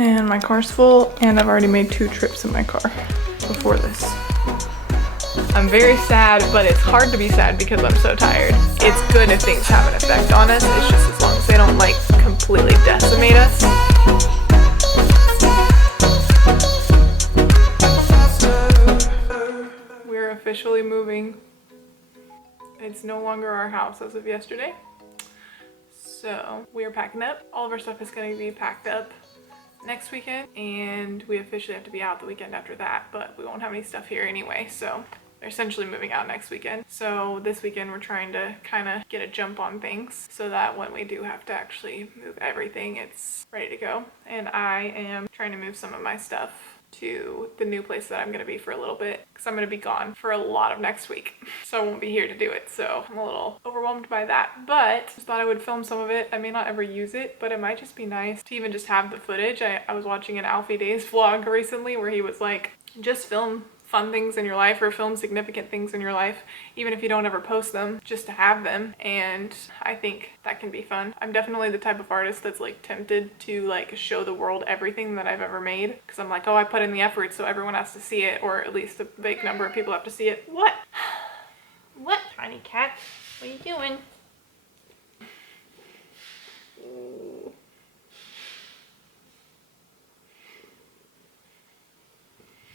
And my car's full, and I've already made 2 trips in my car before this. I'm very sad, but it's hard to be sad because I'm so tired. It's good if things have an effect on us. It's just as long as they don't like completely decimate us. We're officially moving. It's no longer our house as of yesterday. So we are packing up. All of our stuff is going to be packed up next weekend, and we officially have to be out the weekend after that, but we won't have any stuff here anyway, so they're essentially moving out next weekend. So this weekend we're trying to kind of get a jump on things so that when we do have to actually move everything, it's ready to go. And I am trying to move some of my stuff to the new place that I'm going to be for a little bit, because I'm going to be gone for a lot of next week, so I won't be here to do it. So I'm a little overwhelmed by that, but just thought I would film some of it. I may not ever use it, but it might just be nice to even just have the footage. I was watching an Alfie Days vlog recently where he was like, just film fun things in your life or film significant things in your life, even if you don't ever post them, just to have them. And I think that can be fun. I'm definitely the type of artist that's like tempted to like show the world everything that I've ever made, because I'm like, oh, I put in the effort, so everyone has to see it, or at least a big number of people have to see it. What? What, tiny cat? What are you doing?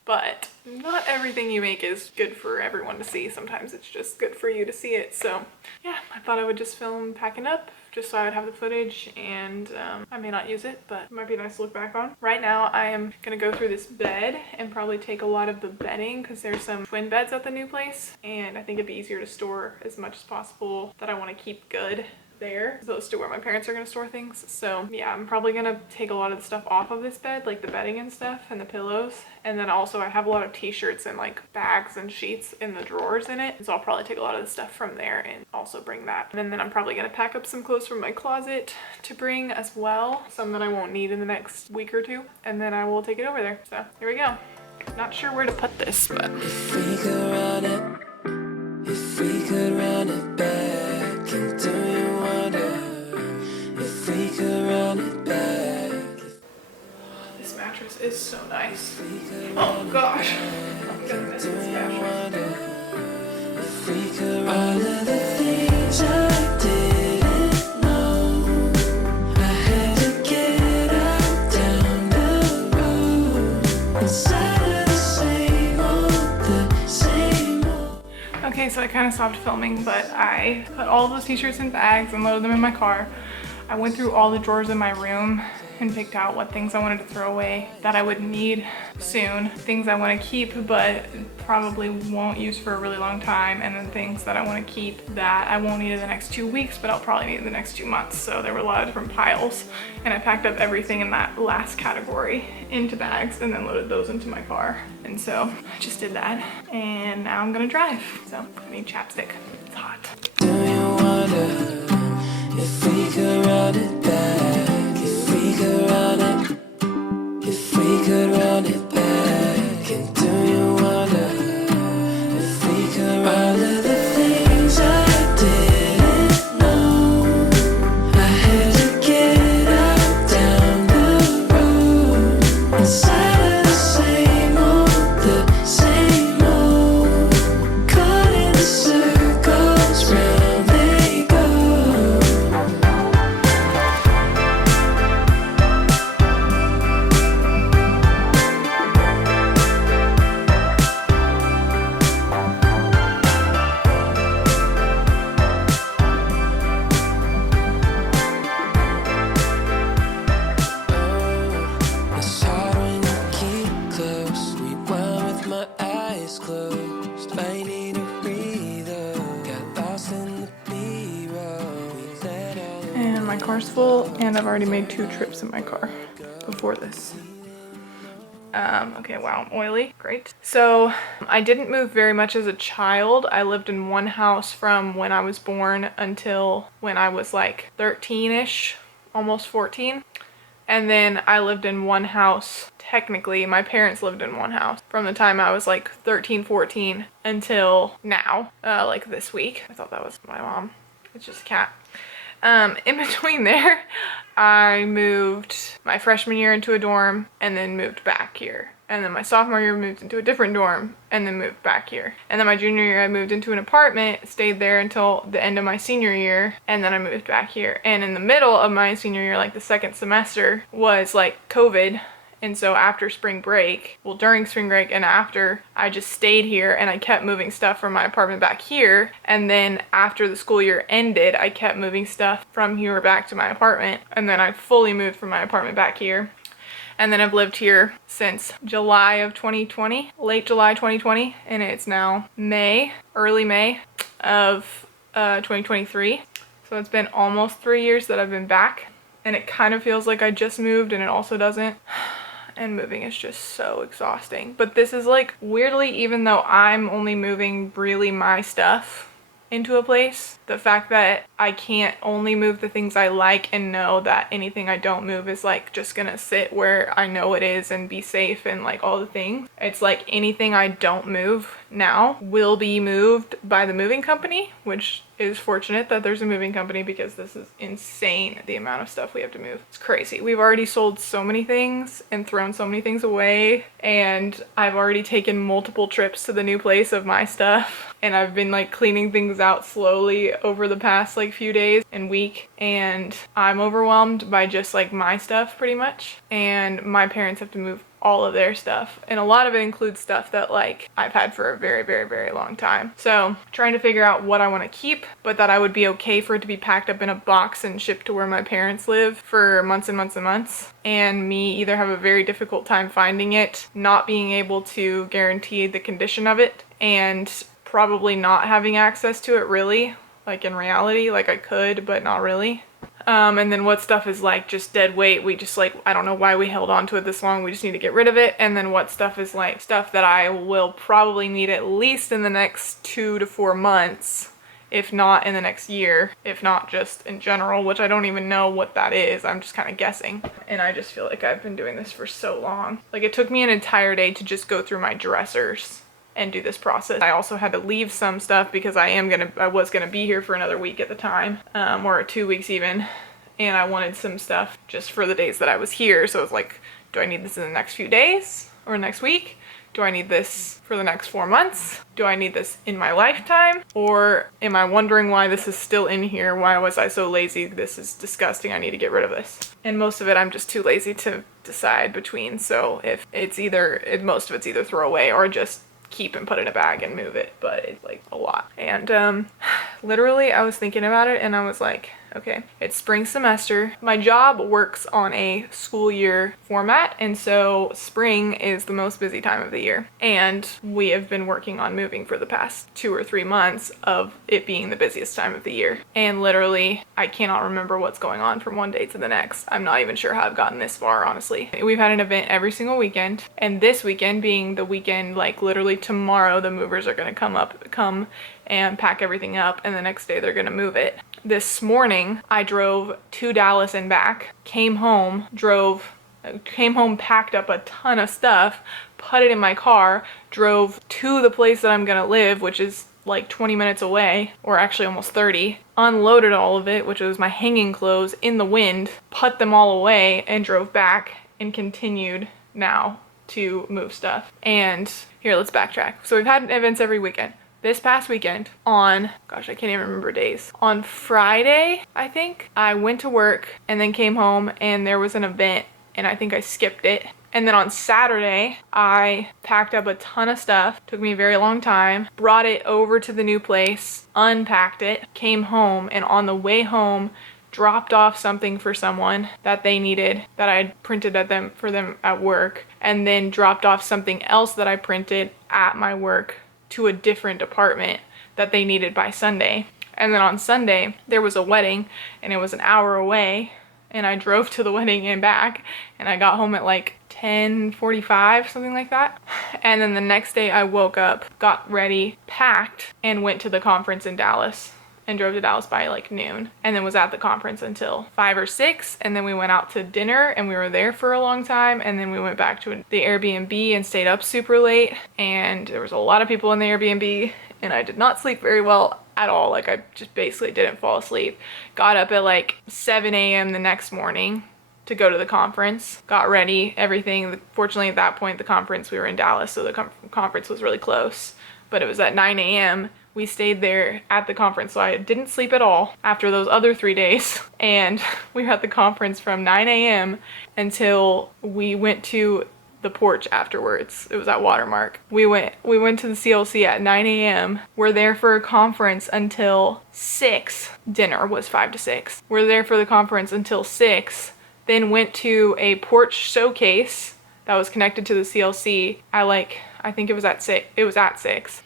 But not everything you make is good for everyone to see. Sometimes it's just good for you to see it. So yeah, I thought I would just film packing up just so I would have the footage, and I may not use it, but it might be nice to look back on. Right now I am gonna go through this bed and probably take a lot of the bedding, because there's some twin beds at the new place, and I think it'd be easier to store as much as possible that I want to keep good there, as opposed to where my parents are going to store things. So yeah, I'm probably going to take a lot of the stuff off of this bed, like the bedding and stuff and the pillows. And then also I have a lot of t-shirts and like bags and sheets in the drawers in it, so I'll probably take a lot of the stuff from there and also bring that. And then I'm probably going to pack up some clothes from my closet to bring as well, some that I won't need in the next week or 2, and then I will take it over there. So here we go. Not sure where to put this, but if we could run it back into your wonder, if we could run it back. This mattress is so nice. Oh gosh, I'm gonna miss this mattress. If we could run the things I didn't know, I had to get out down the road inside of the same old. Okay, so I kind of stopped filming, but I put all those t-shirts in bags and loaded them in my car. I went through all the drawers in my room and picked out what things I wanted to throw away that I would need soon, things I want to keep but probably won't use for a really long time, and then things that I want to keep that I won't need in the next 2 weeks but I'll probably need in the next 2 months. So there were a lot of different piles, and I packed up everything in that last category into bags and then loaded those into my car. And so I just did that, and now I'm gonna drive. So I need chapstick. It's hot. Do you wonder if we could run it back? If we could run it, if we could run it back. And do you wonder if we could run the things I didn't know? I had to get out down the road inside of the same old, caught in the circles round they go. It's hard when you keep close. Rewind with my eyes closed. I need a breather. Got lost in the B-roll. We let all And my car's full, and I've already made 2 trips in my car before this. Okay, wow, I'm oily, great. So I didn't move very much as a child. I lived in one house from when I was born until when I was like 13-ish, almost 14. And then I lived in one house, technically, my parents lived in one house from the time I was like 13, 14 until now, like this week. I thought that was my mom. It's just a cat. In between there, I moved my freshman year into a dorm and then moved back here. And then my sophomore year moved into a different dorm and then moved back here. And then my junior year I moved into an apartment, stayed there until the end of my senior year, and then I moved back here. And in the middle of my senior year, like the second semester, was like COVID. And so after spring break, well, during spring break and after, I just stayed here and I kept moving stuff from my apartment back here. And then after the school year ended, I kept moving stuff from here back to my apartment. And then I fully moved from my apartment back here. And then I've lived here since July of 2020, late July 2020, and it's now May, early May of 2023. So it's been almost 3 years that I've been back, and it kind of feels like I just moved, and it also doesn't. And moving is just so exhausting. But this is like, weirdly, even though I'm only moving really my stuff into a place, the fact that I can't only move the things I like and know that anything I don't move is like just gonna sit where I know it is and be safe and like all the things. It's like anything I don't move now will be moved by the moving company, which is fortunate that there's a moving company because this is insane, the amount of stuff we have to move. It's crazy. We've already sold so many things and thrown so many things away, and I've already taken multiple trips to the new place of my stuff, and I've been like cleaning things out slowly over the past like few days and week, and I'm overwhelmed by just like my stuff pretty much, and my parents have to move all of their stuff, and a lot of it includes stuff that like I've had for a very, very, very long time. So trying to figure out what I want to keep, but that I would be okay for it to be packed up in a box and shipped to where my parents live for months and months and months, and me either have a very difficult time finding it, not being able to guarantee the condition of it, and probably not having access to it really, like in reality, like I could, but not really. And then what stuff is like just dead weight, we just like, I don't know why we held on to it this long, we just need to get rid of it. And then what stuff is like stuff that I will probably need at least in the next 2 to 4 months, if not in the next year, if not just in general, which I don't even know what that is. I'm just kind of guessing. And I just feel like I've been doing this for so long. Like it took me an entire day to just go through my dressers and do this process. I also had to leave some stuff because I was gonna be here for another week at the time, or 2 weeks even, and I wanted some stuff just for the days that I was here. So it's like, do I need this in the next few days or next week? Do I need this for the next 4 months? Do I need this in my lifetime? Or am I wondering why this is still in here? Why was I so lazy? This is disgusting. I need to get rid of this. And most of it I'm just too lazy to decide between. So if it's most of it's either throw away or just keep and put in a bag and move it, but it's like a lot. And literally I was thinking about it and I was like, okay, it's spring semester. My job works on a school year format, and so spring is the most busy time of the year. And we have been working on moving for the past 2 or 3 months of it being the busiest time of the year. And literally, I cannot remember what's going on from one day to the next. I'm not even sure how I've gotten this far, honestly. We've had an event every single weekend, and this weekend being the weekend, like literally tomorrow, the movers are gonna come and pack everything up, and the next day they're gonna move it. This morning, I drove to Dallas and back, came home, packed up a ton of stuff, put it in my car, drove to the place that I'm gonna live, which is like 20 minutes away, or actually almost 30, unloaded all of it, which was my hanging clothes, in the wind, put them all away, and drove back and continued now to move stuff. And here, let's backtrack. So we've had events every weekend. This past weekend on, gosh, I can't even remember days. On Friday, I think, I went to work and then came home and there was an event and I think I skipped it. And then on Saturday, I packed up a ton of stuff. Took me a very long time. Brought it over to the new place, unpacked it, came home, and on the way home, dropped off something for someone that they needed that I had printed for them at work, and then dropped off something else that I printed at my work to a different department that they needed by Sunday. And then on Sunday, there was a wedding and it was an hour away, and I drove to the wedding and back, and I got home at like 10:45, something like that. And then the next day I woke up, got ready, packed, and went to the conference in Dallas, and drove to Dallas by like noon, and then was at the conference until 5 or 6, and then we went out to dinner and we were there for a long time, and then we went back to the Airbnb and stayed up super late, and there was a lot of people in the Airbnb and I did not sleep very well at all. Like I just basically didn't fall asleep. Got up at like 7 a.m. the next morning to go to the conference, got ready, everything. Fortunately at that point, the conference, we were in Dallas, so the conference was really close, but it was at 9 a.m. We stayed there at the conference, so I didn't sleep at all after those other 3 days. And we were at the conference from 9 a.m. until we went to the porch afterwards. It was at Watermark. We went to the CLC at 9 a.m. We're there for a conference until 6. Dinner was 5 to 6. We're there for the conference until 6. Then went to a porch showcase that was connected to the CLC I think it was at 6. It was at 6.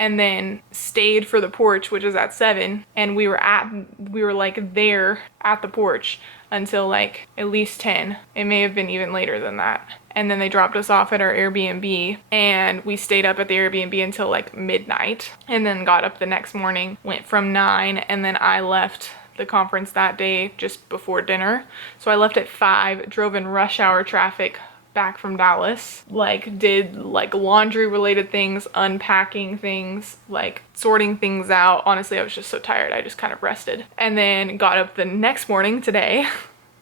And then stayed for the porch, which was at 7. And we were like there at the porch until like at least 10. It may have been even later than that. And then they dropped us off at our Airbnb, and we stayed up at the Airbnb until like midnight, and then got up the next morning, went from 9, and then I left the conference that day just before dinner. So I left at 5, drove in rush hour traffic back from Dallas, like did like laundry related things, unpacking things, like sorting things out. Honestly, I was just so tired. I just kind of rested, and then got up the next morning today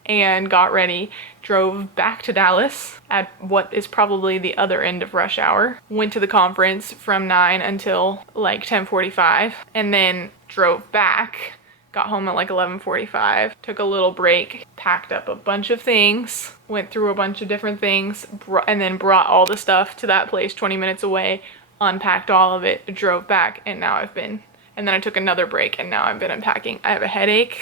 and got ready, drove back to Dallas at what is probably the other end of rush hour, went to the conference from 9 until like 10:45, and then drove back, got home at like 11:45, took a little break, packed up a bunch of things, went through a bunch of different things, and then brought all the stuff to that place 20 minutes away, unpacked all of it, drove back, and then I took another break, and now I've been unpacking. I have a headache.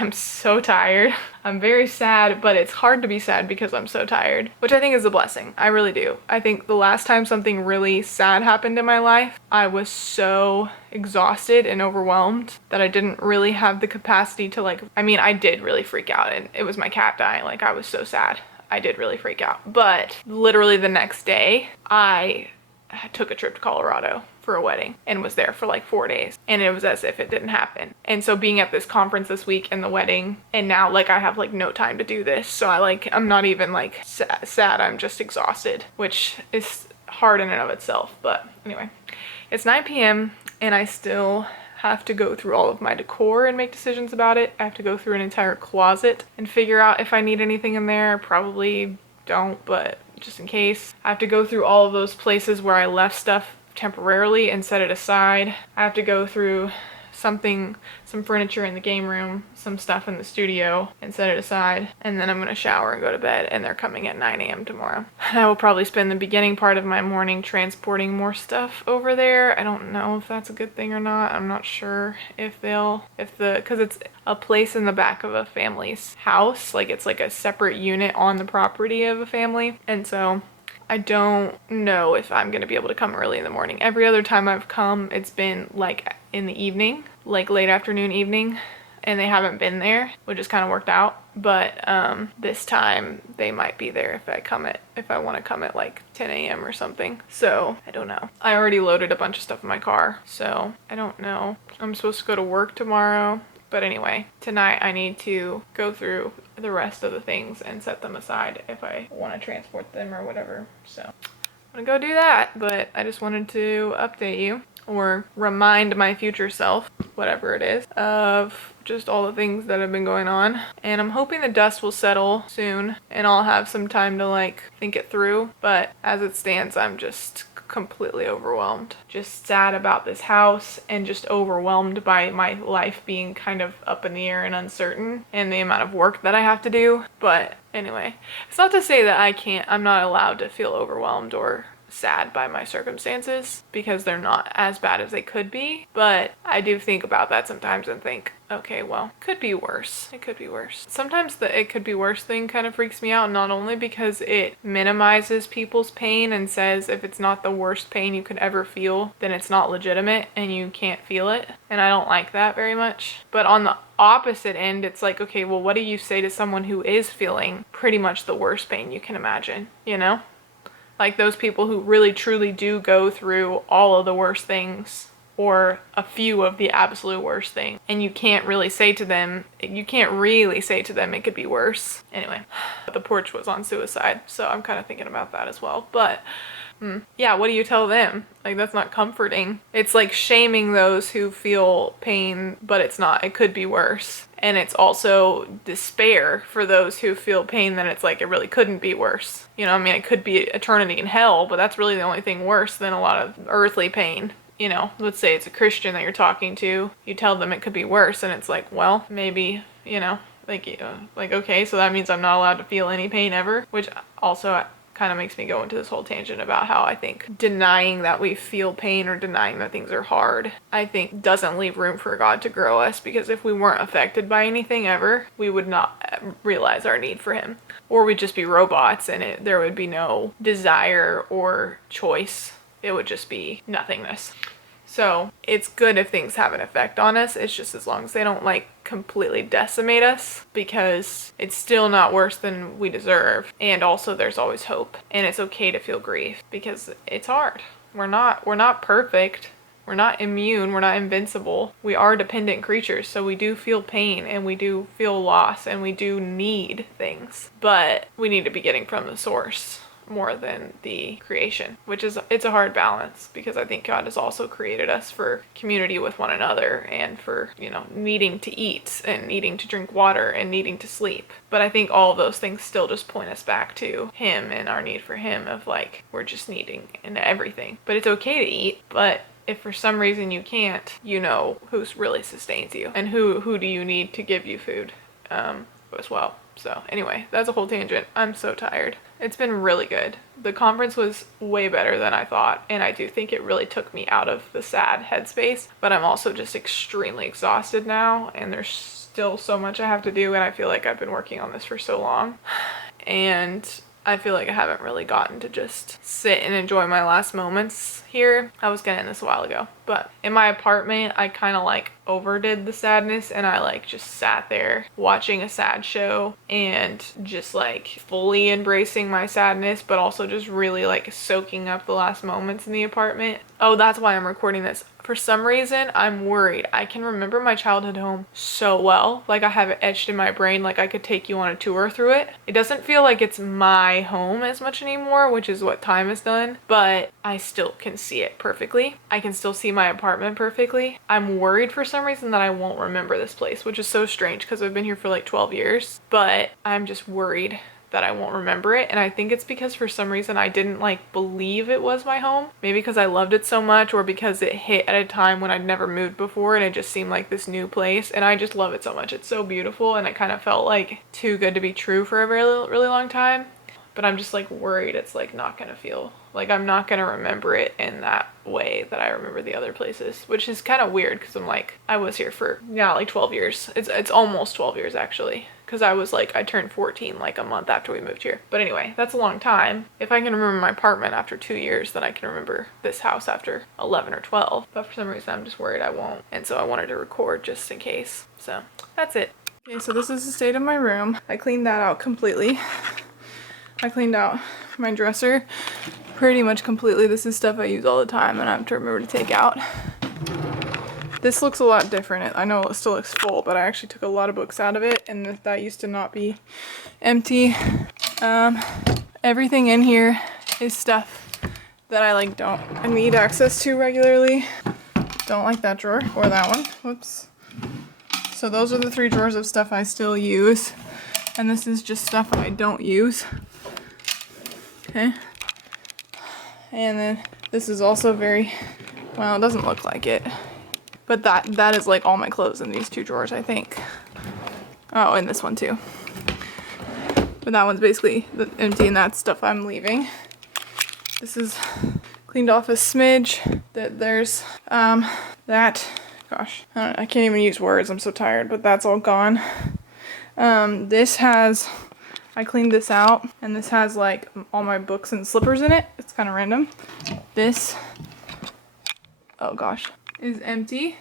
I'm so tired. I'm very sad, but it's hard to be sad because I'm so tired, which I think is a blessing. I really do. I think the last time something really sad happened in my life, I was so exhausted and overwhelmed that I didn't really have the capacity to I did really freak out, and it was my cat dying. Like, I was so sad. I did really freak out. But literally the next day, I took a trip to Colorado for a wedding and was there for like 4 days, and it was as if it didn't happen. And so being at this conference this week and the wedding, and now like I have like no time to do this, so I'm not even like sad, I'm just exhausted, which is hard in and of itself. But anyway, it's 9 p.m. and I still have to go through all of my decor and make decisions about it. I have to go through an entire closet and figure out if I need anything in there. Probably don't, but just in case. I have to go through all of those places where I left stuff temporarily and set it aside. I have to go through some furniture in the game room, some stuff in the studio, and set it aside. And then I'm gonna shower and go to bed, and they're coming at 9 a.m. tomorrow. And I will probably spend the beginning part of my morning transporting more stuff over there. I don't know if that's a good thing or not. I'm not sure because it's a place in the back of a family's house. Like, it's like a separate unit on the property of a family. And so I don't know if I'm gonna be able to come early in the morning. Every other time I've come, it's been like in the evening, like late afternoon, evening, and they haven't been there, which has kind of worked out. But this time they might be there if I want to come at like 10 a.m. or something. So I don't know. I already loaded a bunch of stuff in my car, so I don't know. I'm supposed to go to work tomorrow. But anyway, tonight I need to go through the rest of the things and set them aside if I want to transport them or whatever. So I'm gonna go do that, but I just wanted to update you, or remind my future self, whatever it is, of just all the things that have been going on. And I'm hoping the dust will settle soon and I'll have some time to like think it through. But as it stands, I'm just completely overwhelmed. Just sad about this house, and just overwhelmed by my life being kind of up in the air and uncertain, and the amount of work that I have to do. But anyway, it's not to say that I'm not allowed to feel overwhelmed or sad by my circumstances, because they're not as bad as they could be. But I do think about that sometimes and think, okay, well, could be worse. It could be worse. Sometimes the it could be worse thing kind of freaks me out, not only because it minimizes people's pain and says if it's not the worst pain you could ever feel, then it's not legitimate and you can't feel it. And I don't like that very much. But on the opposite end, it's like, okay, well, what do you say to someone who is feeling pretty much the worst pain you can imagine, you know? Like those people who really truly do go through all of the worst things, or a few of the absolute worst things, and you can't really say to them it could be worse. Anyway, the porch was on suicide, so I'm kind of thinking about that as well. But Yeah, what do you tell them? Like, that's not comforting. It's like shaming those who feel pain, but it's not. It could be worse. And it's also despair for those who feel pain that it's like it really couldn't be worse. You know, I mean, it could be eternity in hell, but that's really the only thing worse than a lot of earthly pain. You know, let's say it's a Christian that you're talking to. You tell them it could be worse, and it's like, well, maybe, you know, like okay, so that means I'm not allowed to feel any pain ever, which also kind of makes me go into this whole tangent about how I think denying that we feel pain or denying that things are hard, I think doesn't leave room for God to grow us, because if we weren't affected by anything ever, we would not realize our need for him, or we'd just be robots and there would be no desire or choice. It would just be nothingness. So it's good if things have an effect on us. It's just as long as they don't like completely decimate us, because it's still not worse than we deserve. And also there's always hope, and it's okay to feel grief because it's hard. We're not perfect. We're not immune. We're not invincible. We are dependent creatures. So we do feel pain and we do feel loss and we do need things, but we need to be getting from the source more than the creation, which is, it's a hard balance, because I think God has also created us for community with one another and for, you know, needing to eat and needing to drink water and needing to sleep. But I think all of those things still just point us back to him and our need for him, of like, we're just needing in everything. But it's okay to eat, but if for some reason you can't, you know who's really sustains you and who do you need to give you food as well. So anyway, that's a whole tangent. I'm so tired. It's been really good. The conference was way better than I thought, and I do think it really took me out of the sad headspace, but I'm also just extremely exhausted now, and there's still so much I have to do, and I feel like I've been working on this for so long, and I feel like I haven't really gotten to just sit and enjoy my last moments here. I was gonna end this a while ago, but in my apartment, I kind of like overdid the sadness, and I like just sat there watching a sad show and just like fully embracing my sadness, but also just really like soaking up the last moments in the apartment. Oh, that's why I'm recording this. For some reason, I'm worried. I can remember my childhood home so well. Like, I have it etched in my brain. Like, I could take you on a tour through it. It doesn't feel like it's my home as much anymore, which is what time has done, but I still can see it perfectly. I can still see my apartment perfectly. I'm worried for some reason that I won't remember this place, which is so strange because I've been here for like 12 years, but I'm just worried that I won't remember it. And I think it's because for some reason I didn't like believe it was my home. Maybe because I loved it so much, or because it hit at a time when I'd never moved before and it just seemed like this new place. And I just love it so much. It's so beautiful, and it kind of felt like too good to be true for a really long time. But I'm just like worried it's like not gonna feel like I'm not gonna remember it in that way that I remember the other places, which is kind of weird because I'm like, I was here for like 12 years. It's almost 12 years actually, because I was like, I turned 14 like a month after we moved here. But anyway, that's a long time. If I can remember my apartment after 2 years, then I can remember this house after 11 or 12. But for some reason I'm just worried I won't, and so I wanted to record just in case. So that's it. Okay, so this is the state of my room. I cleaned that out completely. I cleaned out my dresser pretty much completely. This is stuff I use all the time and I have to remember to take out. This looks a lot different. I know it still looks full, but I actually took a lot of books out of it, and that used to not be empty. Everything in here is stuff that I like don't need access to regularly. Don't like that drawer or that one. Whoops. So those are the 3 drawers of stuff I still use, and this is just stuff I don't use. Okay. And then this is also very, well, it doesn't look like it, but that is like all my clothes in these 2 drawers, I think. Oh, and this one too. But that one's basically empty, and that's stuff I'm leaving. This is cleaned off a smidge. There's that, gosh, I can't even use words, I'm so tired, but that's all gone. This has, I cleaned this out, and this has like all my books and slippers in it. It's kind of random. This, oh gosh, is empty.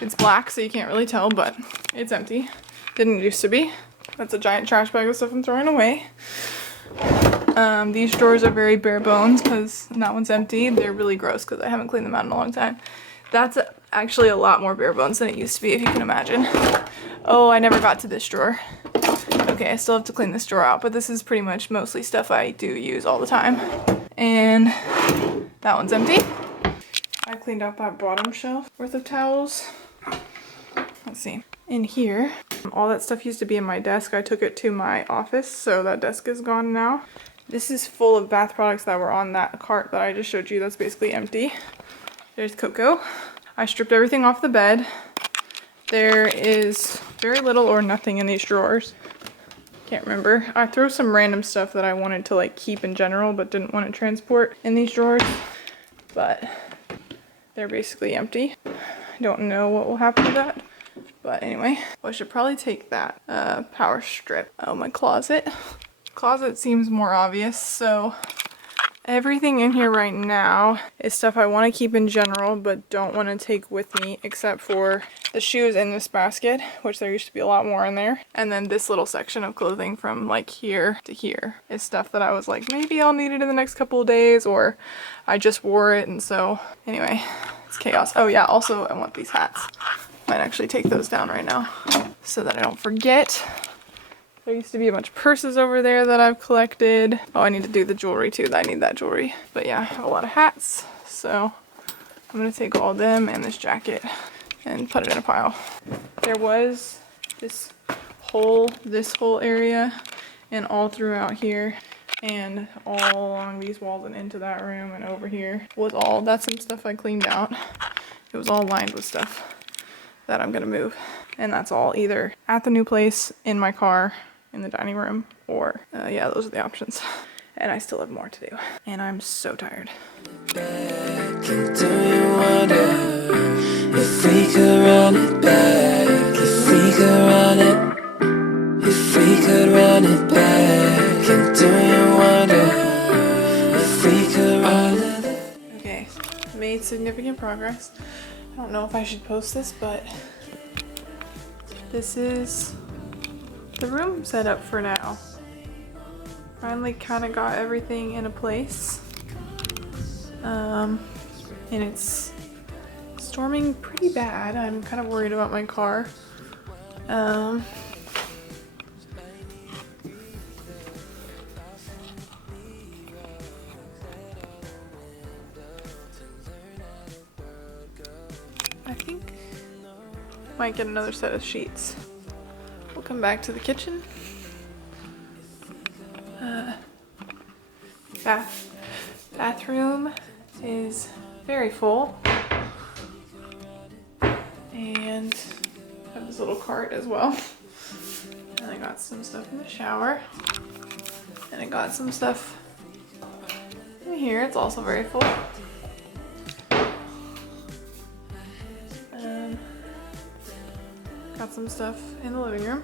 It's black, so you can't really tell, but it's empty. Didn't used to be. That's a giant trash bag of stuff I'm throwing away. These drawers are very bare bones because that one's empty. They're really gross because I haven't cleaned them out in a long time. That's actually a lot more bare bones than it used to be, if you can imagine. Oh, I never got to this drawer. Okay, I still have to clean this drawer out, but this is pretty much mostly stuff I do use all the time. And that one's empty. I cleaned out that bottom shelf worth of towels. Let's see. In here, all that stuff used to be in my desk. I took it to my office, so that desk is gone now. This is full of bath products that were on that cart that I just showed you. That's basically empty. There's Coco. I stripped everything off the bed. There is very little or nothing in these drawers. Can't remember. I threw some random stuff that I wanted to like keep in general but didn't want to transport in these drawers. But they're basically empty. I don't know what will happen to that. But anyway, well, I should probably take that power strip out of my closet. Closet seems more obvious, so everything in here right now is stuff I want to keep in general but don't want to take with me, except for the shoes in this basket, which there used to be a lot more in there. And then this little section of clothing from like here to here is stuff that I was like, maybe I'll need it in the next couple of days, or I just wore it, and so anyway, it's chaos. Oh yeah, also I want these hats. Might actually take those down right now so that I don't forget. There used to be a bunch of purses over there that I've collected. Oh, I need to do the jewelry too. I need that jewelry. But yeah, I have a lot of hats. So I'm gonna take all of them and this jacket and put it in a pile. There was this whole area and all throughout here and all along these walls and into that room and over here was all, that's some stuff I cleaned out. It was all lined with stuff that I'm gonna move. And that's all either at the new place, in my car, in the dining room, or yeah, those are the options. And I still have more to do. And I'm so tired. Back, and do you wonder if we could run it back? If we could run it, if we could run it back, and do you wonder if we could run it? Okay, made significant progress. I don't know if I should post this, but this is the room set up for now. Finally kind of got everything in a place. And it's storming pretty bad. I'm kind of worried about my car. I think I might get another set of sheets. We'll come back to the kitchen. Bathroom is very full. And I have this little cart as well. And I got some stuff in the shower. And I got some stuff in here. It's also very full. Got some stuff in the living room,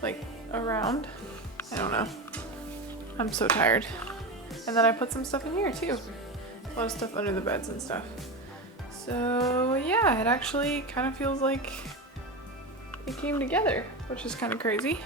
like around. I don't know. I'm so tired. And then I put some stuff in here too. A lot of stuff under the beds and stuff. So yeah, it actually kind of feels like it came together, which is kind of crazy.